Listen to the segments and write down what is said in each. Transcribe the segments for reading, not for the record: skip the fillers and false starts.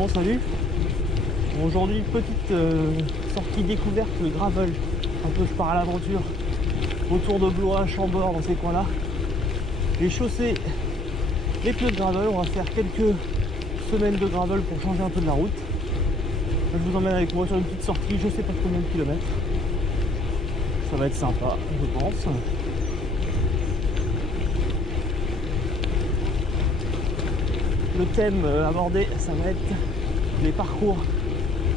Bon, salut. Bon, aujourd'hui, petite sortie découverte gravel. Un peu, je pars à l'aventure autour de Blois, Chambord, dans ces coins-là. Les chaussées, les pneus de gravel. On va faire quelques semaines de gravel pour changer un peu de la route. Là, je vous emmène avec moi sur une petite sortie, je sais pas combien de kilomètres. Ça va être sympa, je pense. Le thème abordé, ça va être les parcours.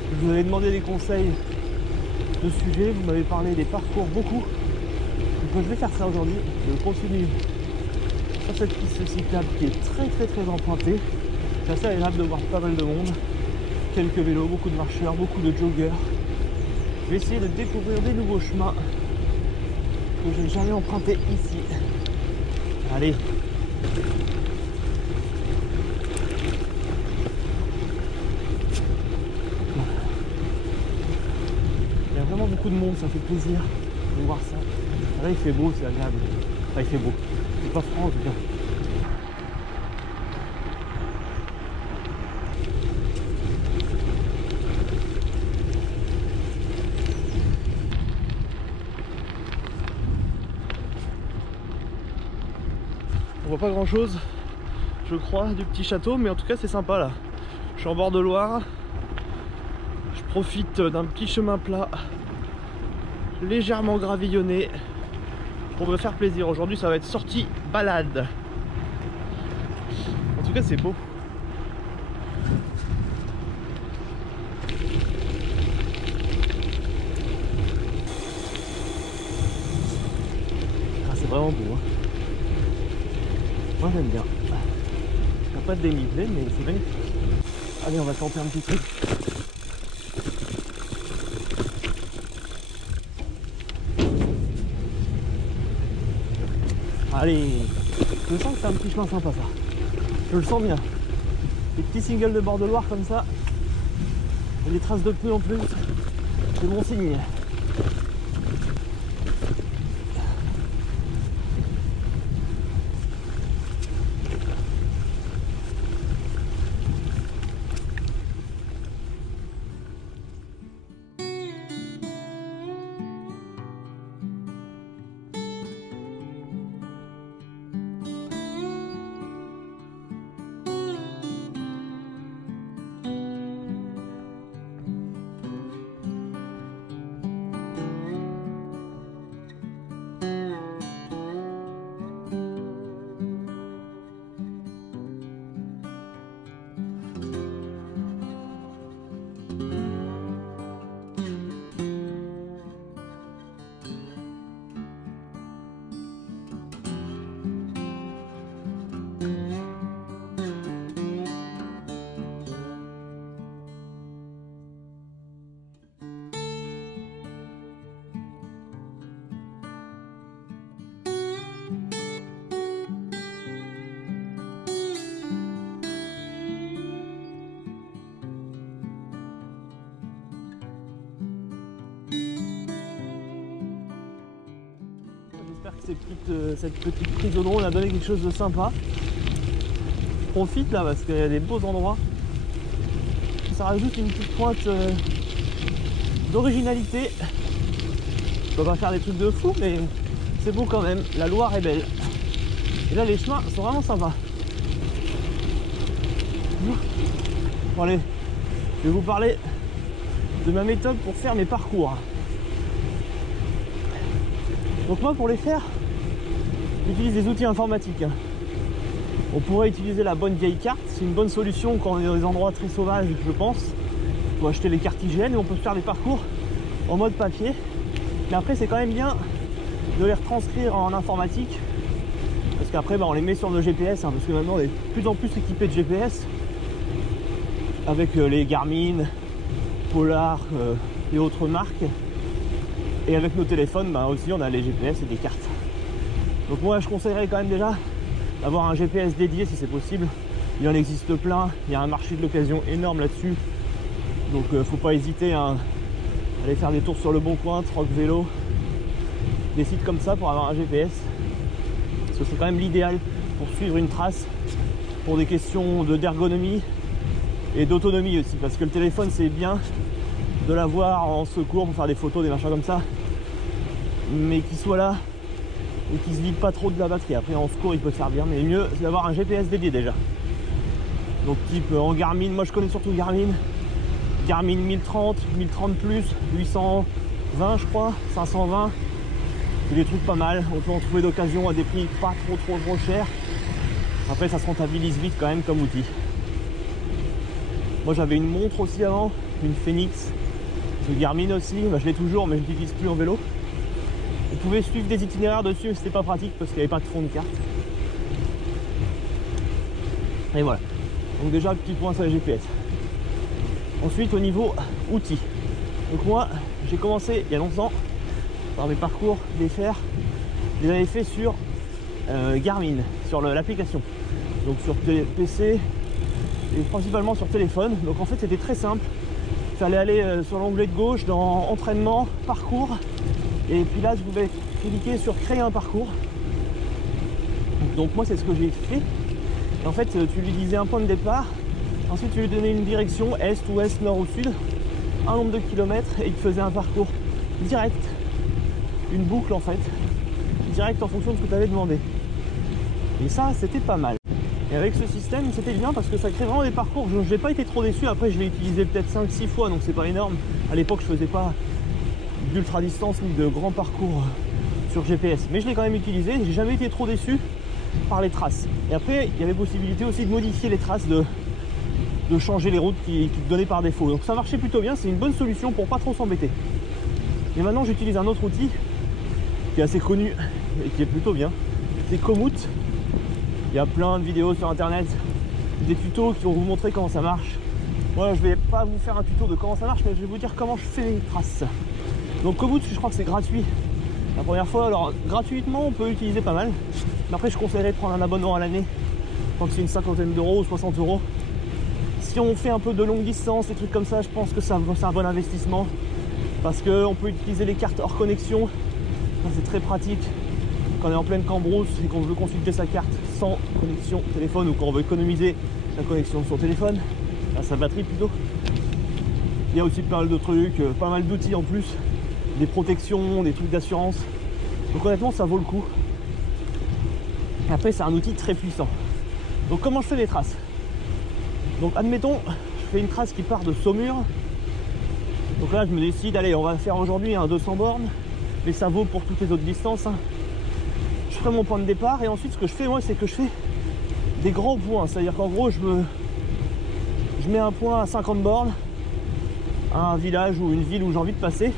Je vous avais demandé des conseils de sujets, vous m'avez parlé des parcours beaucoup. Donc je vais faire ça aujourd'hui. Je continue sur cette piste cyclable qui est très empruntée. C'est assez agréable de voir pas mal de monde. Quelques vélos, beaucoup de marcheurs, beaucoup de joggers. Je vais essayer de découvrir des nouveaux chemins que j'ai jamais empruntés ici. Allez. Il y a vraiment beaucoup de monde, ça fait plaisir de voir ça. Là il fait beau, c'est agréable. Enfin, il fait beau. C'est pas froid en tout cas. On voit pas grand chose, je crois, du petit château, mais en tout cas c'est sympa là. Je suis en bord de Loire. Je profite d'un petit chemin plat légèrement gravillonné pour me faire plaisir. Aujourd'hui ça va être sortie balade. En tout cas c'est beau. Ah, c'est vraiment beau hein. Moi j'aime bien. Il n'y a pas de dénivelé mais c'est magnifique. Allez, on va tenter un petit truc. Allez, je sens que c'est un petit chemin sympa ça. Je le sens bien. Les petits singles de bord de Loire comme ça. Et les traces de pneus en plus. C'est bon signe. J'espère que cette petite prise de drone a donné quelque chose de sympa. Je profite là parce qu'il y a des beaux endroits. Ça rajoute une petite pointe d'originalité. Je peux pas faire des trucs de fou mais c'est beau quand même. La Loire est belle. Et là les chemins sont vraiment sympas. Bon allez, je vais vous parler de ma méthode pour faire mes parcours. Donc moi pour les faire, j'utilise des outils informatiques. On pourrait utiliser la bonne vieille carte, c'est une bonne solution quand on est dans des endroits très sauvages, je pense. Il faut acheter les cartes IGN et on peut faire des parcours en mode papier. Mais après c'est quand même bien de les retranscrire en informatique. Parce qu'après on les met sur le GPS, hein, parce que maintenant on est de plus en plus équipé de GPS. Avec les Garmin, Polar et autres marques. Et avec nos téléphones, aussi on a les GPS et des cartes. Donc moi je conseillerais quand même déjà d'avoir un GPS dédié si c'est possible. Il en existe plein, il y a un marché de l'occasion énorme là-dessus. Donc faut pas hésiter à aller faire des tours sur le Bon Coin, Troc Vélo, des sites comme ça pour avoir un GPS. Parce que c'est quand même l'idéal pour suivre une trace, pour des questions d'ergonomie et d'autonomie aussi, parce que le téléphone c'est bien de l'avoir en secours pour faire des photos, des machins comme ça, mais qu'il soit là et qu'il se vide pas trop de la batterie. Après en secours il peut servir, mais le mieux c'est d'avoir un GPS dédié déjà. Donc type en Garmin, moi je connais surtout Garmin 1030, 1030 plus, 820 je crois, 520. C'est des trucs pas mal, on peut en trouver d'occasion à des prix pas trop chers. Après ça se rentabilise vite quand même comme outil. Moi j'avais une montre aussi avant, une Phoenix de Garmin aussi, bah, je l'ai toujours mais je l'utilise plus en vélo. On pouvait suivre des itinéraires dessus mais c'était pas pratique parce qu'il n'y avait pas de fond de carte. Et voilà, donc déjà petit point sur les GPS. Ensuite au niveau outils, donc moi j'ai commencé il y a longtemps par mes parcours des fers, je les avais fait sur Garmin, sur l'application, donc sur PC et principalement sur téléphone. Donc en fait c'était très simple, il fallait aller sur l'onglet de gauche dans entraînement, parcours, et puis là je pouvais cliquer sur créer un parcours. Donc moi c'est ce que j'ai fait, et en fait tu lui disais un point de départ, ensuite tu lui donnais une direction, est, ouest, nord ou sud, un nombre de kilomètres, et il te faisait un parcours direct, une boucle en fait, direct en fonction de ce que tu avais demandé. Et ça c'était pas mal. Et avec ce système c'était bien parce que ça crée vraiment des parcours. Je n'ai pas été trop déçu, après je l'ai utilisé peut-être 5-6 fois donc c'est pas énorme. À l'époque je faisais pas d'ultra distance ni de grands parcours sur GPS, mais je l'ai quand même utilisé, j'ai jamais été trop déçu par les traces. Et après il y avait possibilité aussi de modifier les traces, de changer les routes qui te donnaient par défaut. Donc ça marchait plutôt bien, c'est une bonne solution pour pas trop s'embêter. Et maintenant j'utilise un autre outil qui est assez connu et qui est plutôt bien, c'est Komoot. Il y a plein de vidéos sur internet, des tutos qui vont vous montrer comment ça marche. Moi je vais pas vous faire un tuto de comment ça marche, mais je vais vous dire comment je fais les traces. Donc Komoot, je crois que c'est gratuit la première fois. Alors gratuitement on peut utiliser pas mal, mais après je conseillerais de prendre un abonnement à l'année quand c'est une cinquantaine d'euros ou 60 euros. Si on fait un peu de longue distance, des trucs comme ça, je pense que c'est un bon investissement, parce qu'on peut utiliser les cartes hors connexion. C'est très pratique quand on est en pleine cambrousse et qu'on veut consulter sa carte sans connexion téléphone, ou quand on veut économiser la connexion sur téléphone, à sa batterie plutôt. Il y a aussi pas mal de trucs, pas mal d'outils en plus, des protections, des trucs d'assurance. Donc honnêtement ça vaut le coup. Après c'est un outil très puissant. Donc comment je fais les traces? Donc admettons je fais une trace qui part de Saumur. Donc là je me décide, allez on va faire aujourd'hui un 200 bornes, mais ça vaut pour toutes les autres distances, hein. Je ferai mon point de départ et ensuite ce que je fais moi c'est que je fais des grands points, c'est à dire qu'en gros je mets un point à 50 bornes, un village ou une ville où j'ai envie de passer,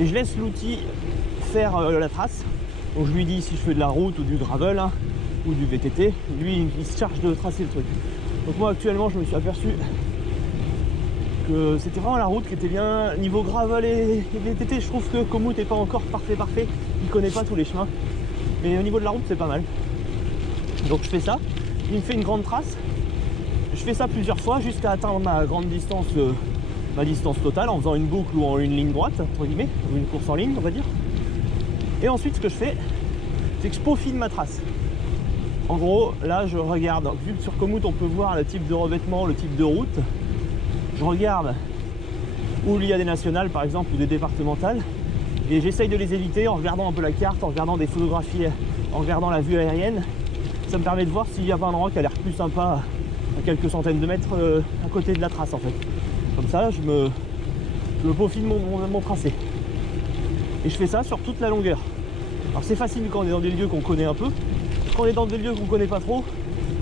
et je laisse l'outil faire la trace. Donc je lui dis si je fais de la route ou du gravel, hein, ou du VTT, lui il se charge de tracer le truc. Donc moi actuellement je me suis aperçu que c'était vraiment la route qui était bien. Niveau gravel et VTT, je trouve que Komoot n'est pas encore parfait, il connaît pas tous les chemins, mais au niveau de la route c'est pas mal. Donc je fais ça, il me fait une grande trace, je fais ça plusieurs fois jusqu'à atteindre ma grande distance, ma distance totale, en faisant une boucle ou en une ligne droite entre guillemets, ou une course en ligne on va dire. Et ensuite ce que je fais c'est que je peaufine ma trace. En gros là je regarde, vu que sur Komoot on peut voir le type de revêtement, le type de route, je regarde où il y a des nationales par exemple ou des départementales, et j'essaye de les éviter en regardant un peu la carte, en regardant des photographies, en regardant la vue aérienne. Ça me permet de voir s'il y a pas un endroit qui a l'air plus sympa à quelques centaines de mètres à côté de la trace en fait. Comme ça je me peaufine mon tracé. Et je fais ça sur toute la longueur. Alors c'est facile quand on est dans des lieux qu'on connaît un peu. Quand on est dans des lieux qu'on connaît pas trop,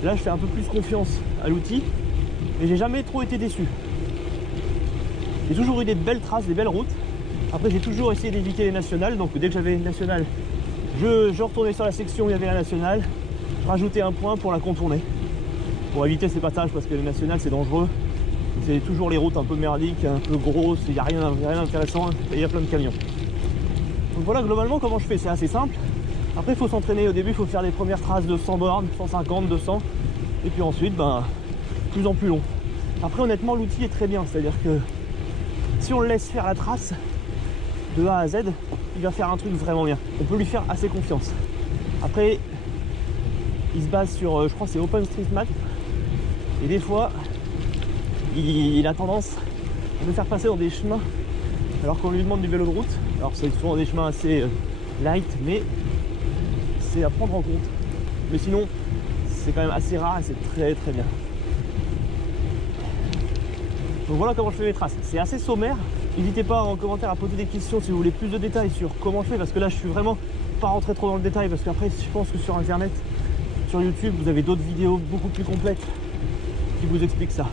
là je fais un peu plus confiance à l'outil, mais j'ai jamais trop été déçu. J'ai toujours eu des belles traces, des belles routes. Après j'ai toujours essayé d'éviter les nationales, donc dès que j'avais une nationale, je retournais sur la section où il y avait la nationale, je rajoutais un point pour la contourner, pour éviter ces passages, parce que les nationales c'est dangereux. C'est toujours les routes un peu merdiques, un peu grosses, il n'y a rien d'intéressant et il y a plein de camions. Donc voilà globalement comment je fais, c'est assez simple. Après il faut s'entraîner, au début il faut faire les premières traces de 100 bornes, 150, 200, et puis ensuite plus en plus long. Après honnêtement l'outil est très bien, c'est-à-dire que si on le laisse faire la trace de A à Z, il va faire un truc vraiment bien. On peut lui faire assez confiance. Après, il se base sur, je crois que c'est OpenStreetMap, et des fois, il a tendance à me faire passer dans des chemins alors qu'on lui demande du vélo de route. Alors c'est souvent des chemins assez light, mais c'est à prendre en compte. Mais sinon, c'est quand même assez rare et c'est très très bien. Donc voilà comment je fais mes traces. C'est assez sommaire. N'hésitez pas en commentaire à poser des questions si vous voulez plus de détails sur comment je fais, parce que là je suis vraiment pas rentré trop dans le détail, parce qu'après je pense que sur internet, sur YouTube, vous avez d'autres vidéos beaucoup plus complètes qui vous expliquent ça.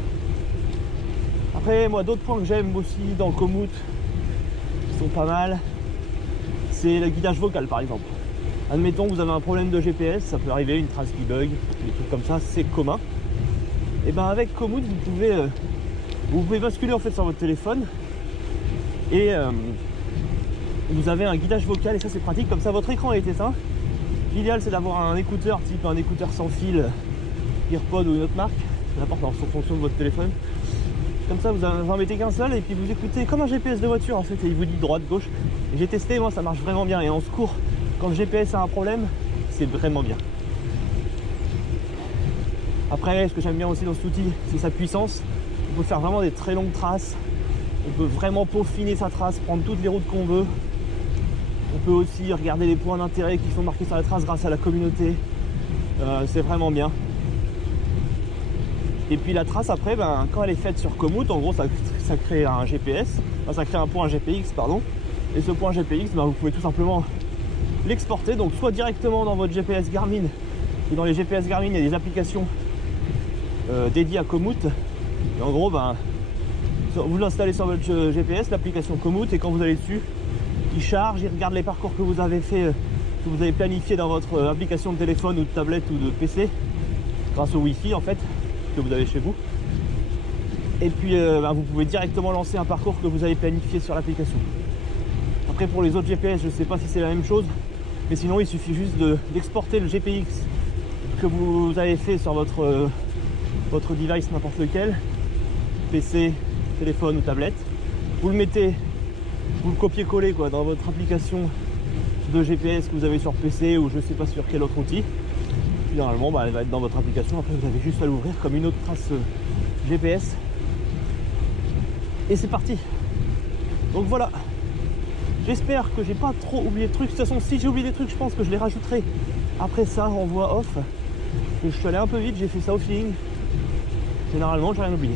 Après moi, d'autres points que j'aime aussi dans Komoot, qui sont pas mal, c'est le guidage vocal par exemple. Admettons que vous avez un problème de GPS, ça peut arriver, une trace qui bug, des trucs comme ça, c'est commun. Et ben avec Komoot, vous pouvez basculer en fait sur votre téléphone et vous avez un guidage vocal, et ça c'est pratique. Comme ça votre écran est éteint. L'idéal c'est d'avoir un écouteur type un écouteur sans fil, AirPod ou une autre marque, n'importe, en fonction de votre téléphone. Comme ça vous en mettez qu'un seul et puis vous écoutez comme un GPS de voiture en fait, et il vous dit droite, gauche. Et j'ai testé, moi ça marche vraiment bien, et en secours quand le GPS a un problème, c'est vraiment bien. Après, ce que j'aime bien aussi dans cet outil, c'est sa puissance. On peut faire vraiment des très longues traces. On peut vraiment peaufiner sa trace, prendre toutes les routes qu'on veut. On peut aussi regarder les points d'intérêt qui sont marqués sur la trace grâce à la communauté. C'est vraiment bien. Et puis la trace après, ben, quand elle est faite sur Komoot, en gros ça crée un GPS, enfin, ça crée un point GPX, pardon. Et ce point GPX, ben, vous pouvez tout simplement l'exporter, donc soit directement dans votre GPS Garmin. Et dans les GPS Garmin, il y a des applications dédiées à Komoot. Et en gros, ben, vous l'installez sur votre GPS, l'application Komoot, et quand vous allez dessus, il charge, il regarde les parcours que vous avez fait, que vous avez planifié dans votre application de téléphone ou de tablette ou de PC, grâce au Wi-Fi en fait, que vous avez chez vous. Et puis ben, vous pouvez directement lancer un parcours que vous avez planifié sur l'application. Après pour les autres GPS, je ne sais pas si c'est la même chose, mais sinon il suffit juste d'exporter le GPX que vous avez fait sur votre device, n'importe lequel, PC, téléphone ou tablette. Vous le mettez, vous le copiez-collez quoi dans votre application de GPS que vous avez sur PC ou je sais pas sur quel autre outil. Puis normalement bah, elle va être dans votre application. Après vous avez juste à l'ouvrir comme une autre trace GPS et c'est parti. Donc voilà, j'espère que j'ai pas trop oublié de trucs. De toute façon si j'ai oublié des trucs, je pense que je les rajouterai après ça en voix off. Et je suis allé un peu vite, j'ai fait ça au feeling. Généralement j'ai rien oublié.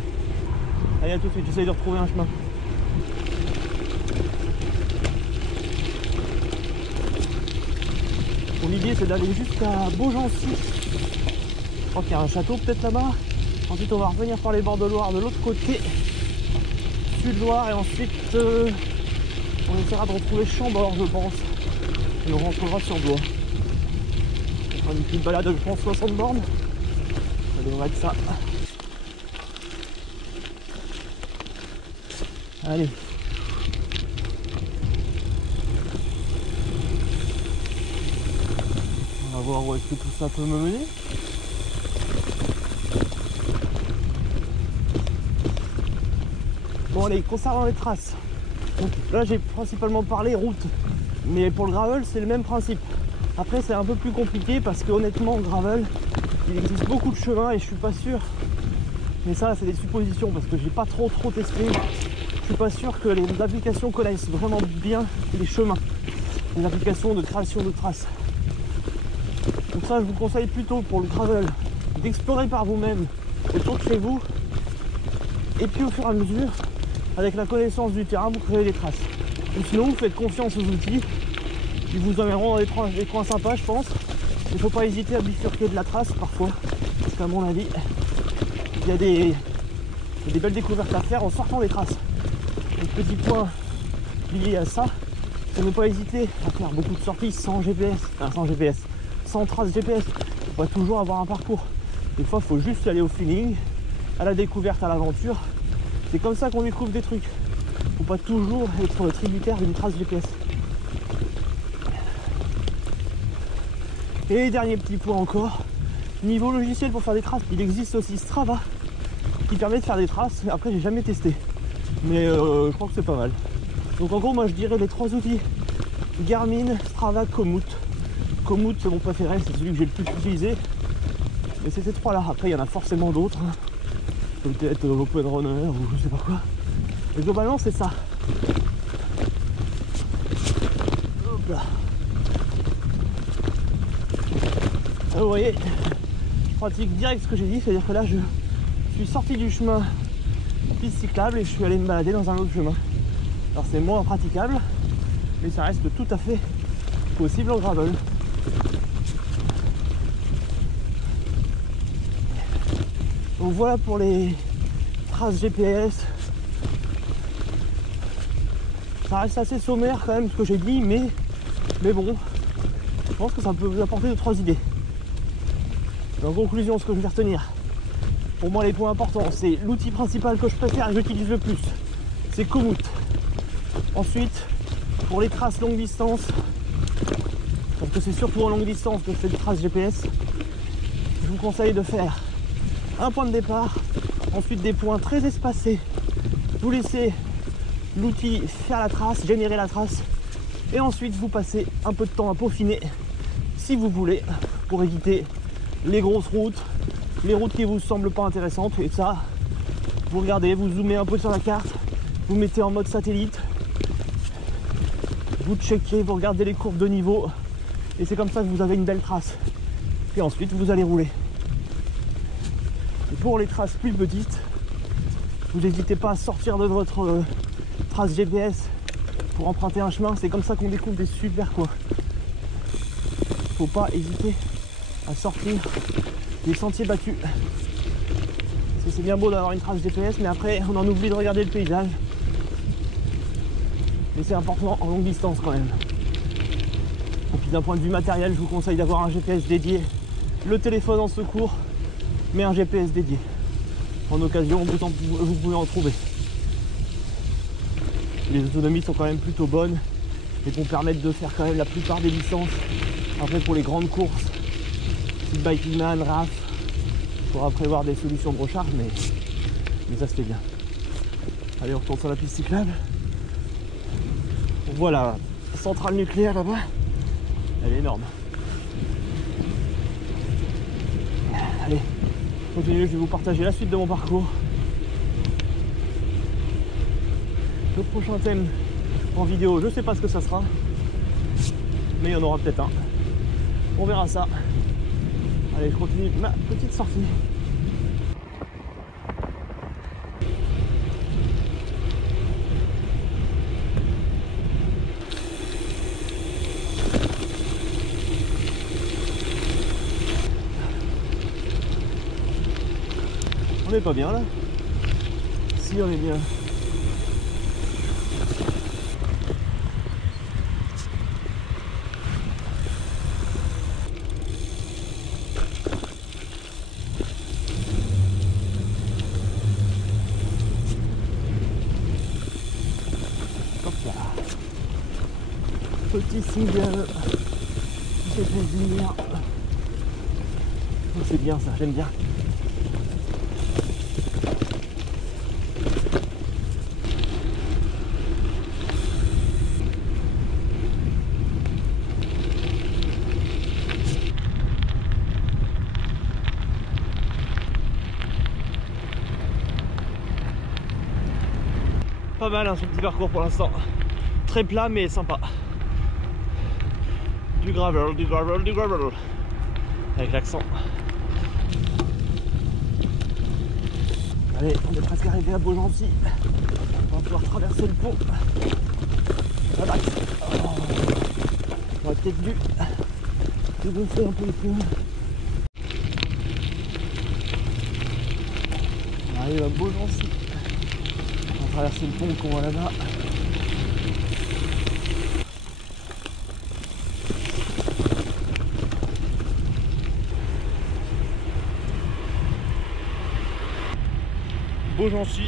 Allez, à tout de suite, j'essaye de retrouver un chemin. Mon idée c'est d'aller jusqu'à Beaugency. Je crois qu'il y a un château peut-être là-bas. Ensuite on va revenir par les bords de Loire de l'autre côté, Sud-Loire, et ensuite on essaiera de retrouver Chambord je pense. Et on rentrera sur Blois. On fera une petite balade de je pense 60 bornes. Ça devrait être ça. Allez. On va voir où est-ce que tout ça peut me mener. Bon allez, concernant les traces. Donc, là j'ai principalement parlé route. Mais pour le gravel c'est le même principe. Après c'est un peu plus compliqué parce que honnêtement gravel, il existe beaucoup de chemins et je suis pas sûr. Mais ça c'est des suppositions parce que j'ai pas trop testé. Je suis pas sûr que les applications connaissent vraiment bien les chemins, les applications de création de traces. Donc ça je vous conseille plutôt pour le gravel d'explorer par vous-même autour de chez vous, et puis au fur et à mesure avec la connaissance du terrain vous créez des traces. Ou sinon vous faites confiance aux outils, ils vous emmèneront dans des coins sympas je pense. Il ne faut pas hésiter à bifurquer de la trace parfois, parce qu'à mon avis il y a des belles découvertes à faire en sortant des traces. Un petit point lié à ça, c'est ne pas hésiter à faire beaucoup de sorties sans GPS, sans trace GPS. On va toujours avoir un parcours. Des fois, il faut juste aller au feeling, à la découverte, à l'aventure. C'est comme ça qu'on découvre des trucs. Faut pas toujours être tributaire d'une trace GPS. Et dernier petit point encore, niveau logiciel pour faire des traces, il existe aussi Strava qui permet de faire des traces. Après, j'ai jamais testé. Mais je crois que c'est pas mal. Donc en gros moi je dirais les trois outils: Garmin, Strava, Komoot. Komoot c'est mon préféré, c'est celui que j'ai le plus utilisé. Mais c'est ces trois là, après il y en a forcément d'autres. peut-être open runner ou je sais pas quoi. Mais globalement c'est ça. Hop là. Alors, vous voyez, je pratique direct ce que j'ai dit, c'est-à-dire que là je suis sorti du chemin piste cyclable et je suis allé me balader dans un autre chemin. Alors c'est moins praticable, mais ça reste tout à fait possible en gravel. Donc voilà pour les traces GPS. Ça reste assez sommaire quand même ce que j'ai dit, mais bon, je pense que ça peut vous apporter 2-3 idées. En conclusion, ce que je vais retenir, pour moi les points importants, c'est l'outil principal que je préfère et que j'utilise le plus, c'est Komoot. Ensuite, pour les traces longue distance, parce que c'est surtout en longue distance que je fais des traces GPS, je vous conseille de faire un point de départ, ensuite des points très espacés. Vous laissez l'outil faire la trace, générer la trace, et ensuite vous passez un peu de temps à peaufiner si vous voulez, pour éviter les grosses routes, les routes qui vous semblent pas intéressantes. Et ça, vous regardez, vous zoomez un peu sur la carte, vous mettez en mode satellite, vous checkez, vous regardez les courbes de niveau, et c'est comme ça que vous avez une belle trace. Et ensuite vous allez rouler. Et pour les traces plus petites, vous n'hésitez pas à sortir de votre trace GPS pour emprunter un chemin. C'est comme ça qu'on découvre des super coins. Faut pas hésiter à sortir des sentiers battus. Parce que c'est bien beau d'avoir une trace GPS, mais après on en oublie de regarder le paysage. Mais c'est important en longue distance quand même. Et puis d'un point de vue matériel, je vous conseille d'avoir un GPS dédié, le téléphone en secours, mais un GPS dédié. En occasion, vous pouvez en trouver. Les autonomies sont quand même plutôt bonnes et vont permettre de faire quand même la plupart des distances. Après, pour les grandes courses, type Bikeman, RAF, il faudra prévoir des solutions de recharge, mais ça se fait bien. Allez, on retourne sur la piste cyclable. Voilà, centrale nucléaire là-bas, elle est énorme. Allez, continuez, je vais vous partager la suite de mon parcours. Le prochain thème en vidéo, je sais pas ce que ça sera, mais il y en aura peut-être un. On verra ça. Allez, je continue ma petite sortie. On n'est pas bien là? Si, on est bien. Hop là. Petit single. C'est plaisir. Oh, c'est bien ça, j'aime bien. Pas mal hein, ce petit parcours pour l'instant. Très plat mais sympa. Du gravel, du gravel, du gravel. Avec l'accent. Allez, on est presque arrivé à Beaugency. On va pouvoir traverser le pont. Voilà. Oh. On aurait peut-être dû dégonfler un peu les pneus. On arrive à Beaugency. On va traverser le pont qu'on voit là-bas. Beaugency,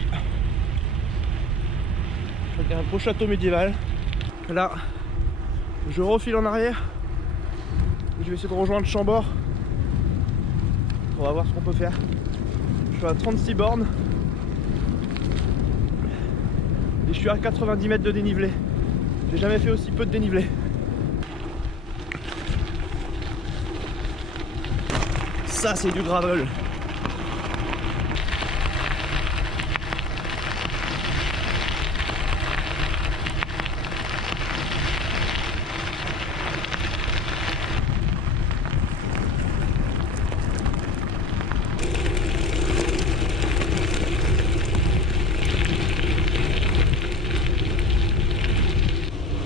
avec un beau château médiéval. Là, je refile en arrière. Je vais essayer de rejoindre Chambord. On va voir ce qu'on peut faire. Je suis à 36 bornes. Et je suis à 90 mètres de dénivelé. J'ai jamais fait aussi peu de dénivelé. Ça, c'est du gravel.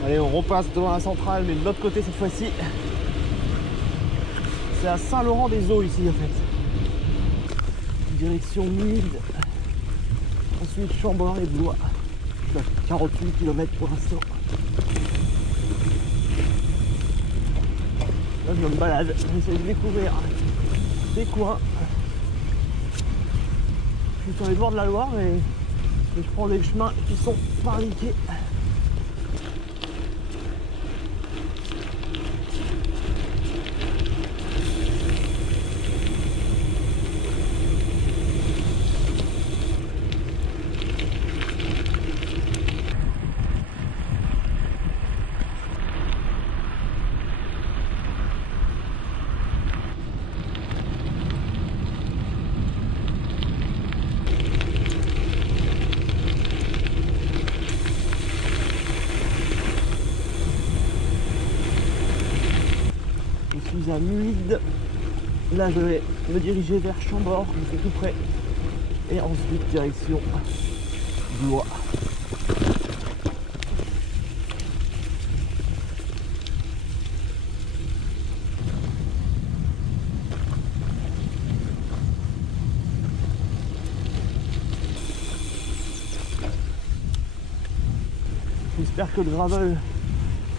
Allez, on repasse devant la centrale, mais de l'autre côté cette fois-ci. C'est à Saint-Laurent-des-Eaux ici en fait. Direction Mide. Ensuite Chambord et Blois. Je suis à 48 km pour l'instant. Là je me balade, j'essaie de découvrir des coins. Je suis sur les bords de la Loire et je prends des chemins qui sont pas indiqués. Je suis à Mide. Là je vais me diriger vers Chambord, c'est tout près. Et ensuite direction Blois. J'espère que le gravel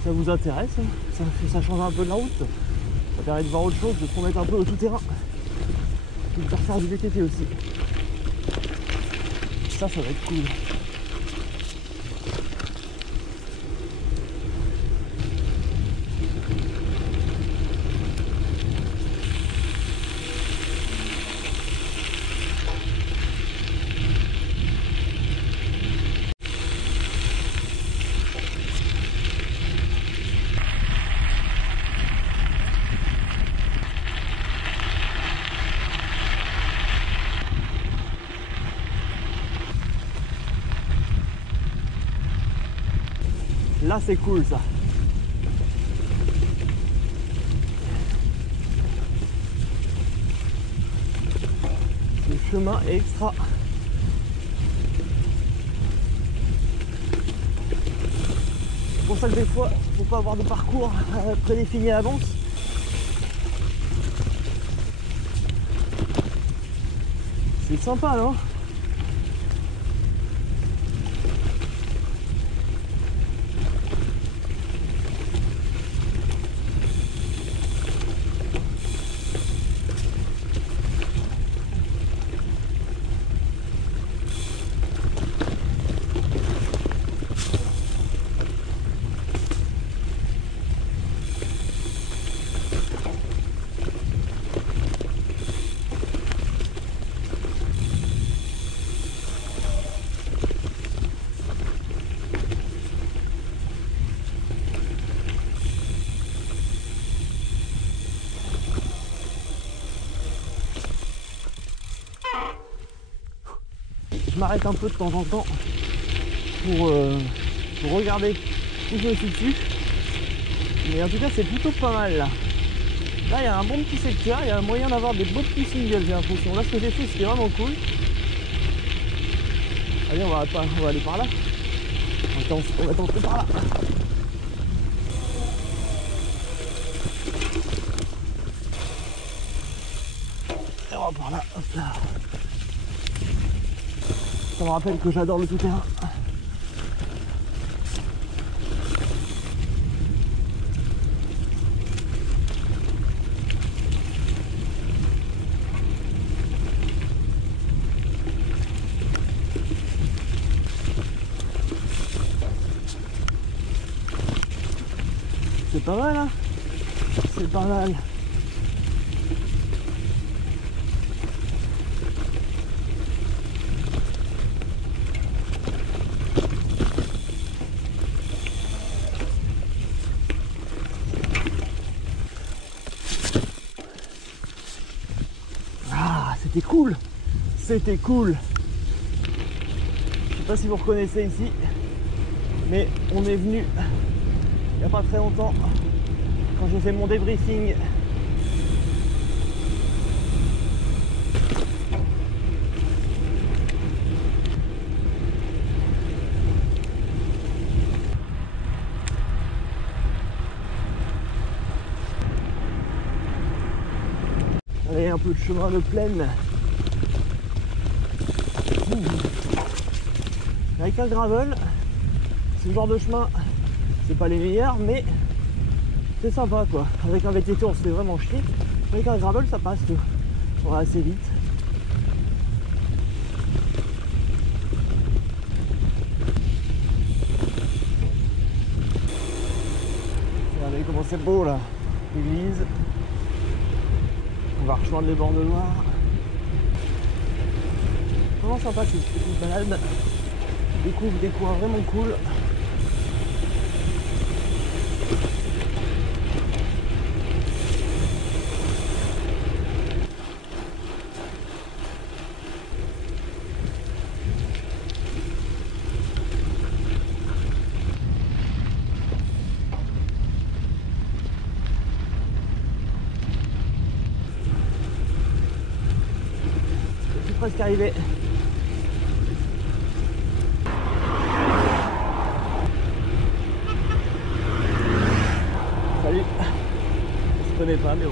ça vous intéresse, ça change un peu de la route. Ça permet de voir autre chose, de se remettre un peu au tout-terrain. Je vais faire du VTT aussi. Ça va être cool. Là c'est cool ça. Le chemin est extra. C'est pour ça que des fois il faut pas avoir de parcours prédéfini à l'avance. C'est sympa non? Je m'arrête un peu de temps en temps pour regarder où je suis dessus. Mais en tout cas c'est plutôt pas mal là. Là il y a un bon petit secteur, il y a moyen d'avoir des beaux petits singles j'ai l'impression. Là ce que j'ai fait c'était vraiment cool. Allez on va aller par là. Attends, on va tenter par là. Et on va par là, hop là. Ça me rappelle que j'adore le tout-terrain. C'est pas mal hein. C'est pas mal. C'était cool, c'était cool. Je sais pas si vous reconnaissez ici, mais on est venu il n'y a pas très longtemps quand j'ai fait mon débriefing. peu de chemin de plaine. Avec un gravel, ce genre de chemin, c'est pas les meilleurs, mais c'est sympa quoi. Avec un VTT, on se fait vraiment chier. Avec un gravel, ça passe, on va assez vite. Regardez comment c'est beau là, l'église. On va rejoindre les bords de Loire. Vraiment sympa cette petite balade. On découvre des coins vraiment cool. Je suis presque arrivé. Salut. On se connaît pas mais bon.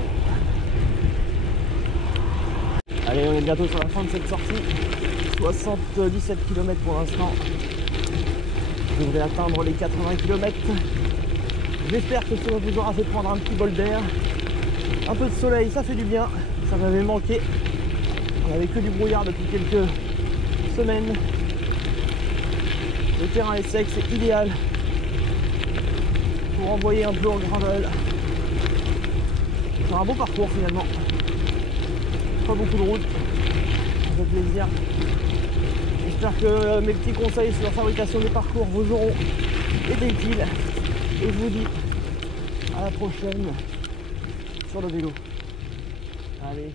Allez, on est bientôt sur la fin de cette sortie. 77 km pour l'instant. Je devrais atteindre les 80 km. J'espère que cela vous aura fait prendre un petit bol d'air. Un peu de soleil, ça fait du bien. Ça m'avait manqué. On n'avait que du brouillard depuis quelques semaines. Le terrain est sec, c'est idéal pour envoyer un peu en gravel. C'est un bon parcours finalement. Pas beaucoup de route. Ça fait plaisir. J'espère que mes petits conseils sur la fabrication des parcours vous auront été utiles. Et je vous dis à la prochaine sur le vélo. Allez.